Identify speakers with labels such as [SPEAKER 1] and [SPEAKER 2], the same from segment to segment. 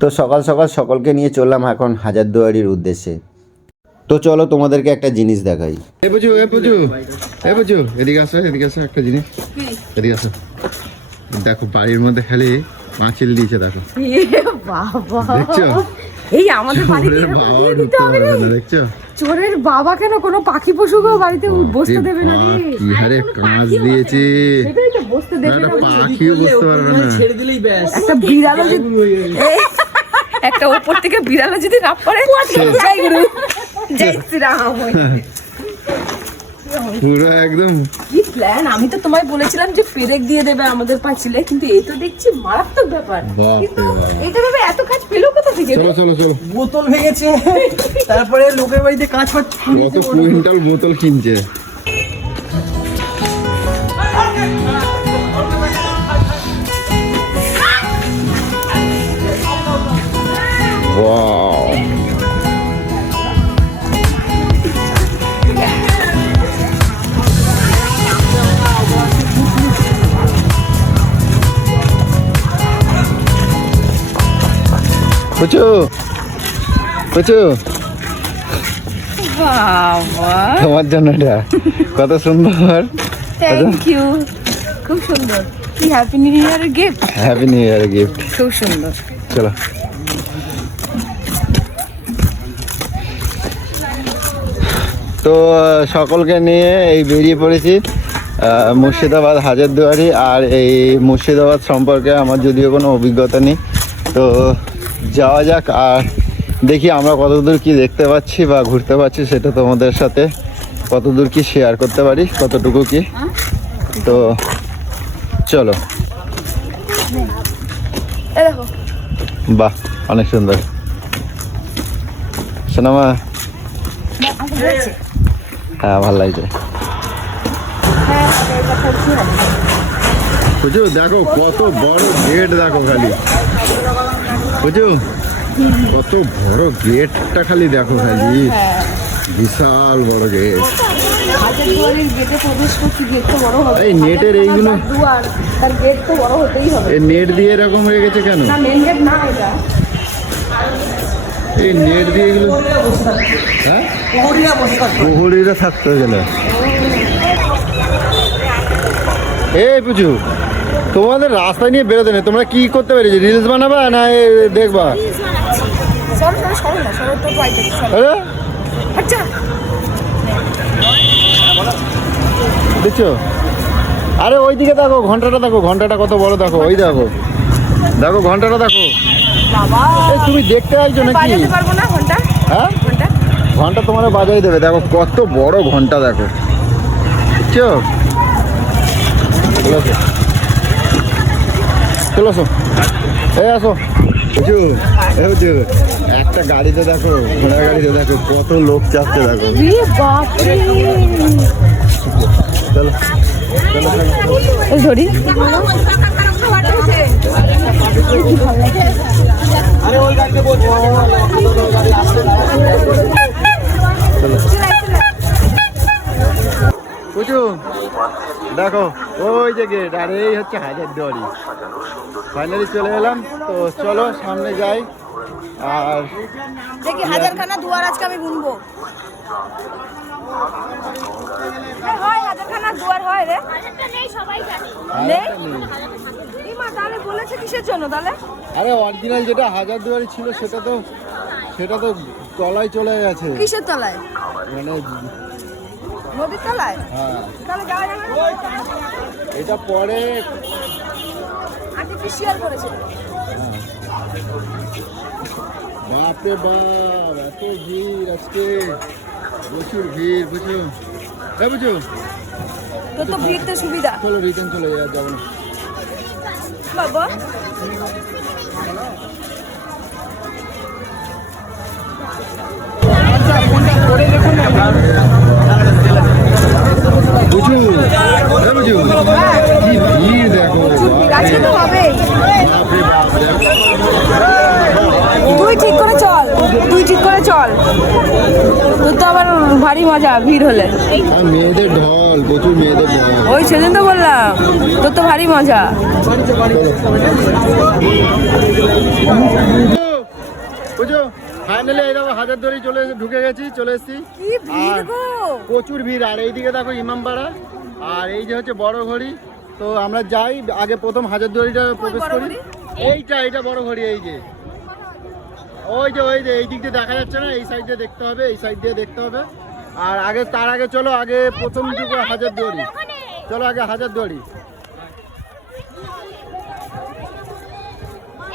[SPEAKER 1] তো সকাল সকাল সকলকে নিয়ে চললাম এখন হাজারদুয়ারির উদ্দেশ্যে। তো চলো তোমাদেরকে একটা জিনিস দেখাই।
[SPEAKER 2] এ বুঝু এ বুঝু এ বুঝু এদিকে আসো এদিকে আসো একটা জিনিস। এদিকে আসো। দেখো বাড়ির মধ্যে খালি পাঁচিল দিয়েছে দেখো।
[SPEAKER 3] বাবা।
[SPEAKER 2] দেখছ?
[SPEAKER 3] এই আমাদের বাড়িতে
[SPEAKER 2] চোরের বাবা
[SPEAKER 3] দিতে হবে
[SPEAKER 2] না দেখছ?
[SPEAKER 3] চোরের বাবা কেন? কোনো পাখি পশুকেও বাড়িতে বসতে দেবে না রে।
[SPEAKER 2] কি হারে কাঁচ দিয়েছে।
[SPEAKER 3] সেটাই তো বসতে দেবে
[SPEAKER 2] একটা
[SPEAKER 3] না
[SPEAKER 2] পাখিও বুঝতে পারবে না।
[SPEAKER 3] একটা বিড়ালও যদি একটা উপর থেকে বিড়ালও যদি না পড়ে জয় গুরু। জয় শ্রীরাম।
[SPEAKER 2] পুরো একদম
[SPEAKER 3] কি প্ল্যান আমি তো তোমায় বলেছিলাম যে পেরেক দিয়ে দেবে আমাদের পাঁচিলে কিন্তু এই তো দেখছি মারাত্মক ব্যাপার। কিন্তু। এটা ভেবে এত কাজ পেল কোথা থেকে?
[SPEAKER 2] চলো চলো চলো।
[SPEAKER 4] বোতল ভেঙেছে। তারপরে লোকের বাড়িতে কাজ হচ্ছে।
[SPEAKER 2] কত কুইন্টাল বোতল কিনছে? Wow. পুচু পুচু
[SPEAKER 3] বাবা।
[SPEAKER 2] তোমার জন্য এটা। কত সুন্দর।
[SPEAKER 3] থ্যাংক ইউ খুব সুন্দর। কি happy new year gift
[SPEAKER 2] happy new year gift
[SPEAKER 3] খুব সুন্দর।
[SPEAKER 2] চলো। তো সকলকে নিয়ে এই বেরিয়ে পড়েছি মুর্শিদাবাদ হাজারদুয়ারি আর এই মুর্শিদাবাদ সম্পর্কে আমার যদিও কোনো অভিজ্ঞতা নেই। তো যাওয়া যাক আর দেখি আমরা কতদূর কি দেখতে পাচ্ছি বা ঘুরতে পারছি সেটা তোমাদের সাথে কতদূর কি শেয়ার করতে পারি কতটুকু কি? তো চলো। বাহ অনেক সুন্দর। সোনামা। হ্যাঁ ভালো লাগছে। দেখো কত বড় গেট দেখো খালি। বুঝু কত বড় গেটটা খালি দেখো খালি বিশাল বড় গেট। এই নেটের এইগুলো এই নেট দিয়ে এরকম হয়ে গেছে কেন? এই নেট দিয়ে এগুলো হ্যাঁ?
[SPEAKER 4] প্রহরীরা থাকতে
[SPEAKER 2] গেলে। এই পুজু তোমাদের রাস্তা নিয়ে বেরোতে নেই। তোমরা কি করতে পেরেছি রিলস বানাবা না দেখবা?
[SPEAKER 3] আচ্ছা।
[SPEAKER 2] দেখছ? আরে ওই দিকে দেখো ঘন্টাটা দেখো ঘন্টাটা কত বড় দেখো ওই দেখো। দেখো ঘন্টাটা দেখো। তুমি দেখতে আসছো নাকি? হ্যাঁ?
[SPEAKER 3] ঘণ্টা?
[SPEAKER 2] ঘণ্টা তোমার বাজাই দেবে। দেখো কত বড় ঘণ্টা দেখো। বুঝছ চলো আসো। এই আসো। বুঝু একটা গাড়িতে দেখো ঘোড়া গাড়িতে দেখো কত লোক চাপতে দেখো। চলো
[SPEAKER 3] ধরি
[SPEAKER 4] আরে ওই গাড়িতে বলছে
[SPEAKER 2] বুঝু দেখো ওই যে গেট আর এই হচ্ছে হাজার দুয়ারি ফাইনালি চলে এলাম তো চলো সামনে যাই। আর
[SPEAKER 3] দেখি হাজারখানা দুয়ার আজকে আমি গুনবো হয় হাজারখানা দুয়ার হয় রে। নেই
[SPEAKER 2] আরেকটা নেই।
[SPEAKER 3] তাহলে বলেছে কিসের জন্য তাহলে?
[SPEAKER 2] আরে অরিজিনাল যেটা হাজার দুয়ারি ছিল সেটা তো সেটা তো তলায় চলে গেছে।
[SPEAKER 3] কিসের তলায়?
[SPEAKER 2] মানে
[SPEAKER 3] নদীর তলায়?
[SPEAKER 2] হ্যাঁ।
[SPEAKER 3] তাহলে যাওয়া যাবে
[SPEAKER 2] এটা পরে
[SPEAKER 3] আর্টিফিশিয়াল করেছে
[SPEAKER 2] বাপরে বাপ এত ভিড় আজকে। প্রচুর ভিড় বুঝছ? হ্যাঁ বুঝছ?
[SPEAKER 3] তোর তো ভিড় তো সুবিধা।
[SPEAKER 2] চলো রিটার্ন চলে যাওয়া যাবে না।
[SPEAKER 3] বাবা।
[SPEAKER 2] বুঝু হ্যাঁ বুঝু কি ভিড় দেখো
[SPEAKER 3] আজকে তো হবে
[SPEAKER 2] বাপরে বাপ দেখো
[SPEAKER 3] তুই ঠিক করে চল তুই ঠিক করে চল তোর তো আবার ভারী মজা ভিড় হলে।
[SPEAKER 2] মেয়েদের ঢল প্রচুর মেয়েদের।
[SPEAKER 3] ওই সেদিন তো বললাম তোর তো ভারী মজা।
[SPEAKER 2] বুঝো ফাইনালি এই দেখো হাজার দড়ি চলে ঢুকে গেছি চলে এসেছি। প্রচুর ভিড় আর এইদিকে দেখো ইমামপাড়া আর এই যে হচ্ছে বড় ঘড়ি। তো আমরা যাই আগে প্রথম হাজার প্রবেশ করি। এইটা এইটা বড় ঘড়ি এই যে। ওই যে ওই যে এই দিক দিয়ে দেখা যাচ্ছে না এই সাইড দিয়ে দেখতে হবে এই সাইড দিয়ে দেখতে হবে। আর আগে তার আগে চলো আগে প্রথম যুগে হাজার দড়ি। চলো আগে হাজার দড়ি।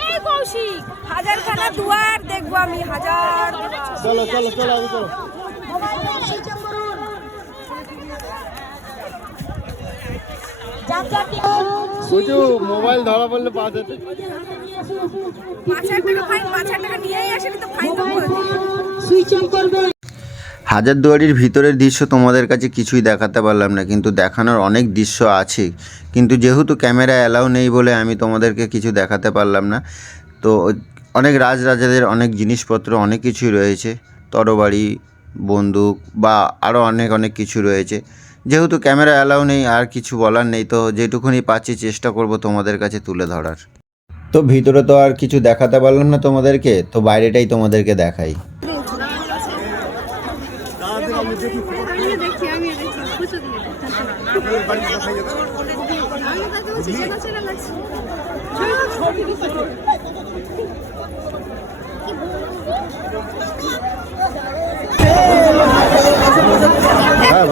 [SPEAKER 3] এই কৌশিক হাজারখানা দুয়ার দেখব আমি হাজার
[SPEAKER 2] চলো চলো চলো আগে চলো। বুঝু মোবাইল ধরা পড়লে পাঁচ হাজার
[SPEAKER 3] পাঁচ হাজার টাকা ফাইন পাঁচ হাজার টাকা নিয়েই আসেনি তো ফাইন
[SPEAKER 1] দুয়ারির ভিতরের দৃশ্য তোমাদের কাছে কিছুই দেখাতে পারলাম না, কিন্তু দেখানোর অনেক দৃশ্য আছে। কিন্তু যেহেতু ক্যামেরা অ্যালাউ নেই বলে আমি তোমাদেরকে কিছু দেখাতে পারলাম না, তো অনেক রাজরাজাদের অনেক জিনিসপত্র, অনেক কিছুই রয়েছে। তরবারি, বন্দুক বা আরও অনেক অনেক কিছু রয়েছে। যেহেতু ক্যামেরা অ্যালাউ নেই, আর কিছু বলার নেই, তো যেটুকুনি পাচ্ছি চেষ্টা করব তোমাদের কাছে তুলে ধরার। তো ভিতরে তো আর কিছু দেখাতে পারলাম না তোমাদেরকে, তো বাইরেটাই তোমাদেরকে দেখাই।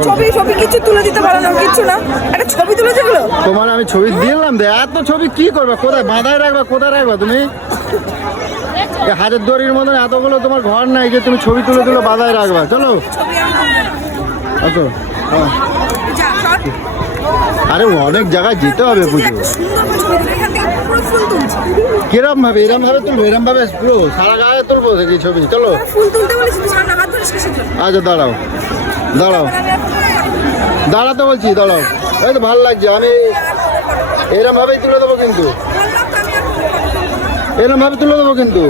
[SPEAKER 3] ছবি ছবি, কিছু তুলে দিতে পারো না, কিছু না। একটা ছবি তুলে যেগুলো
[SPEAKER 2] তোমার আমি ছবি দিলাম দে, এত ছবি কি করবে? কোথায় বাঁধায় রাখবা, কোথায় রাখবা তুমি? হাজার দড়ির মতন এতগুলো তোমার ঘর নাই যে তুমি ছবি তুলে তুলে বাঁধায় রাখবা। চলো। আরে অনেক জায়গায় যেতে হবে পুজো। কিরম ভাবে? এরম ভাবে তুলবো, এরম ভাবে পুরো সারা গায়ে তুলবো দেখি ছবি। চলো। আচ্ছা দাঁড়াও। দাঁড়াও। দাঁড়াতে বলছি, দাঁড়াও। এই তো ভালো লাগছে, আমি এরম ভাবেই তুলে দেবো কিন্তু। এরম ভাবে তুলে দেবো কিন্তু।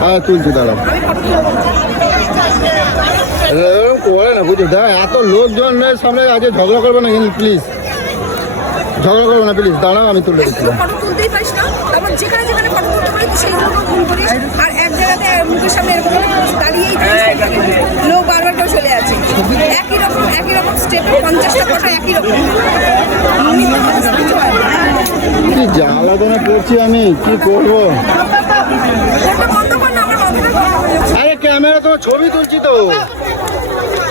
[SPEAKER 2] হ্যাঁ তুলছি দাঁড়াও। এরকম করে না বুঝছ দেখ, এত লোকজনের সামনে আজকে ঝগড়া করব না কিন্তু প্লিজ ঝগড়া করবে না প্লিজ দাঁড়াও, আমি তুলে দিচ্ছি।
[SPEAKER 3] যেখানে যেখানে ফটো তুলতে পারি সেইগুলো ফোন করিস আর এক জায়গাতে মুখের সামনে এরকম দাঁড়িয়েই লোক বারবার করে চলে আছে একই রকম একই রকম স্টেপে পঞ্চাশটা ফটো একই রকম।
[SPEAKER 2] কি জ্বালাতনে পড়ছি আমি কি করব? আরে ক্যামেরা তোমার ছবি তুলছি তো।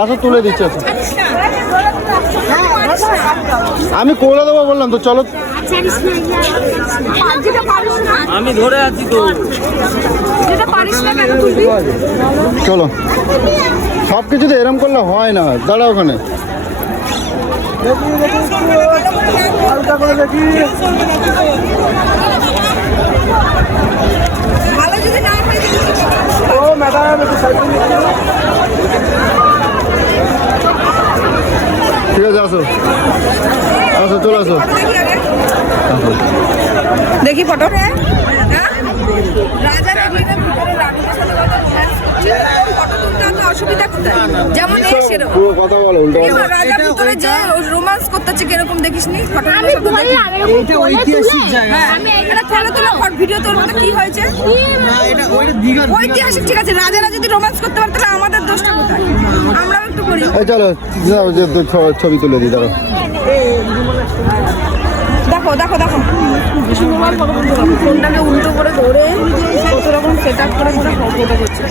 [SPEAKER 2] আসো তুলে দিচ্ছি আসো। আমি করে দেবো বললাম তো চলো।
[SPEAKER 4] আমি ধরে আছি তো।
[SPEAKER 3] যেটা পারিস না কেন তুলবি
[SPEAKER 2] চলো। সব কিছুতে এরম করলে হয় না। দাঁড়া ওখানে।
[SPEAKER 4] ও ম্যাডাম একটু সাইড
[SPEAKER 2] ঠিক আছে আসো। আসো চলে আসো।
[SPEAKER 3] দেখি ফটো। হ্যাঁ? রাজা অসুবিধা কোথায়? যেমন এ সেরকম
[SPEAKER 2] কথা বলো উল্টো
[SPEAKER 3] রাজা ভিতরে যে রোমান্স করতেছে কীরকম দেখিস নি ফটো
[SPEAKER 4] এটা ঐতিহাসিক জায়গা।
[SPEAKER 3] হ্যাঁ এটা ফটো ভিডিও তোর মধ্যে কি হয়েছে?
[SPEAKER 4] না এটা ওইটা দীঘা
[SPEAKER 3] ঐতিহাসিক ঠিক আছে রাজারা যদি রোমান্স করতে পারতো তাহলে আমাদের দোষটা কোথায়? আমরাও একটু করি।
[SPEAKER 2] চলো যাও, যে তো ছ- ছবি তুলে দিই দাঁড়ো
[SPEAKER 3] দেখো দেখো দেখো। ফোনটাকে উল্টো করে ধরে কত রকম সেট আপ করে করে ফটো করছে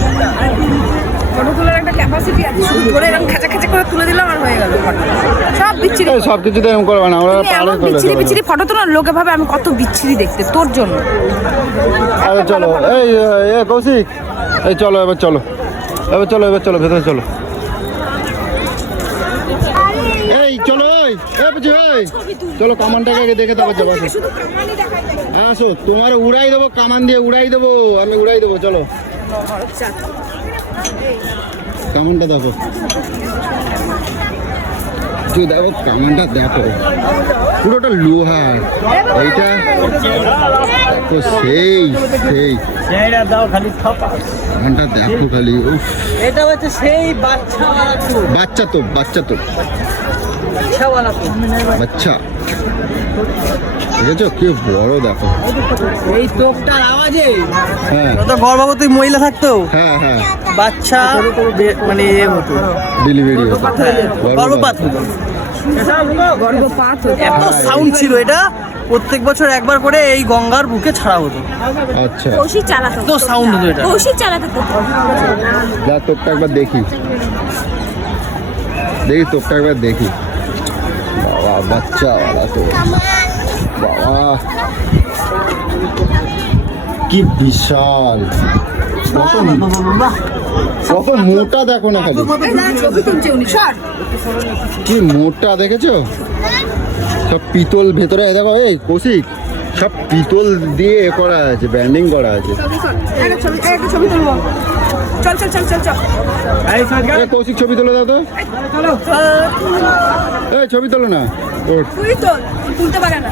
[SPEAKER 3] ফটো তোলার একটা ক্যাপাসিটি আছে। শুধু ধরে এরকম খেচা খেচা করে তুলে দিলাম আর হয়ে গেল photo। সব বিচ্ছিরি
[SPEAKER 2] সব কিছুতে এরকম করবে না আমরা পারে
[SPEAKER 3] বিচ্ছিরি বিচ্ছিরি ফটো তোলার লোকে ভাবে আমি কত বিচ্ছিরি দেখতে তোর জন্য।
[SPEAKER 2] আরে চলো এই এ কৌশিক। এই চলো এবার চলো। এবার চলো এবার চলো ভেতরে চলো। এই চলো এই চলো কামানটাকে আগে দেখে তারপর যাব আসো।
[SPEAKER 3] শুধু কামানি
[SPEAKER 2] তোমার উড়াই দেবো কামান দিয়ে উড়াই দেবো আমি উড়াই দেবো চলো। কামানটা দেখো। তুই দেখো কামানটা দেখো পুরোটা লোহার এইটা তো সেই সেই। কামানটা দেখো খালি উফ।
[SPEAKER 4] এটা হচ্ছে সেই তো
[SPEAKER 2] বাচ্চা তো। বাচ্চা তো। বাচ্চা। দেখেছ কি বড় দেখো।
[SPEAKER 4] এই তোপটার আওয়াজে?
[SPEAKER 2] হ্যাঁ।
[SPEAKER 4] গর্ভবতী মহিলা থাকতো
[SPEAKER 2] হ্যাঁ হ্যাঁ।
[SPEAKER 4] বাচ্চা মানে এ হতো
[SPEAKER 2] ডেলিভারি হতো
[SPEAKER 4] গর্ভপাত হতো
[SPEAKER 3] গর্ভপাত
[SPEAKER 4] এত সাউন্ড ছিল এটা। প্রত্যেক বছর একবার করে এই গঙ্গার বুকে ছাড়া হতো।
[SPEAKER 2] আচ্ছা।
[SPEAKER 3] কৌশিক চালাতো।
[SPEAKER 4] এত সাউন্ড হতো এটা।
[SPEAKER 3] কৌশিক চালাতো
[SPEAKER 2] যা তোপটা একবার দেখি। দেখি তোপটা একবার দেখি। বাবা বাচ্চা তো বাবা কি বিশাল। কত মোটা দেখো না খালি। কি মোটা দেখেছ? সব পিতল ভেতরে দেখো এই কৌশিক সব পিতল দিয়ে এ করা আছে ব্যান্ডিং করা আছে।
[SPEAKER 3] চল চল চল চল চল
[SPEAKER 2] এই কৌশিক ছবি তোলো দাও তো। এই ছবি তোলো না।
[SPEAKER 3] তুই তোল তুলতে পারে না।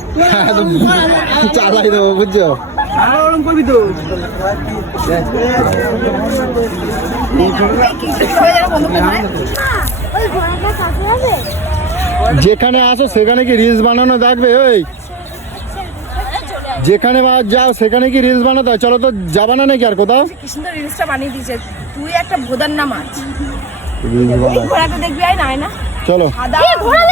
[SPEAKER 2] চালাই দেবো বুঝছ যেখানে আসো সেখানে কি রিলস বানানো দেখবে ওই। যেখানে যাও সেখানে কি রিলস বানাতে হয়? চলো তো যাবা না নাকি আর কোথাও?
[SPEAKER 3] সুন্দর রিলসটা বানিয়ে দিয়েছে। তুই একটা ভোদার না মাছ ঘোড়াটা দেখবি আয় না
[SPEAKER 2] চলো।
[SPEAKER 3] ঘোড়া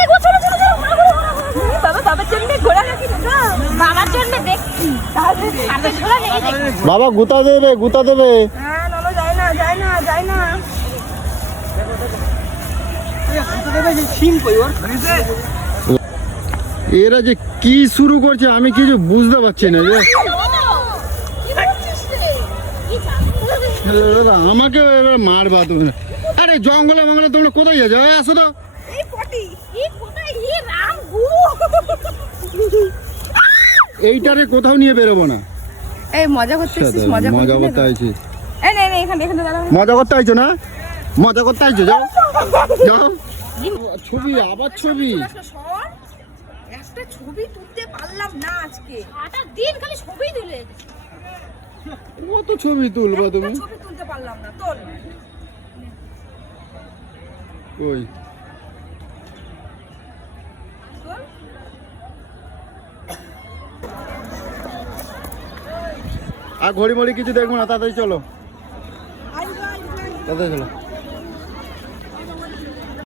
[SPEAKER 3] বাবা জন্য ঘোড়া রাখি না বাবার জন্য দেখছি। তাহলে সাথে ঘোড়া নেই দেখছি
[SPEAKER 2] বাবা গুতা দেবে গুতা দেবে।
[SPEAKER 3] হ্যাঁ নলো না না না
[SPEAKER 2] এরা যে কি শুরু করছে আমি কিছু বুঝতে পারছি না যে। আমাকে মারবা তুমি। আরে জঙ্গলে মঙ্গলে তোমরা কোথায় যাচ্ছ? আসো তো
[SPEAKER 3] এই পটি
[SPEAKER 5] এই কোথায় এই রাম গু
[SPEAKER 2] এইটারে কোথাও নিয়ে বেরোবো না।
[SPEAKER 3] এই মজা করতেছিস মজা
[SPEAKER 2] মজা
[SPEAKER 3] করতে
[SPEAKER 2] করতে আইছি।
[SPEAKER 3] এই নে নে এখানে এখানে দাঁড়া।
[SPEAKER 2] মজা করতে আইছো না? মজা করতে আইছো যাও। যাও। ছবি আবার ছবি।
[SPEAKER 3] একটা ছবি তুলতে পারলাম না আজকে।
[SPEAKER 5] সারাটা দিন খালি ছবি তুলে।
[SPEAKER 2] কত ছবি তুলবো তুমি?
[SPEAKER 3] ছবি তুলতে পারলাম না তোর।
[SPEAKER 2] ওই আর ঘড়ি মড়ি কিছু দেখব না তাড়াতাড়ি চলো। তাড়াতাড়ি চলো।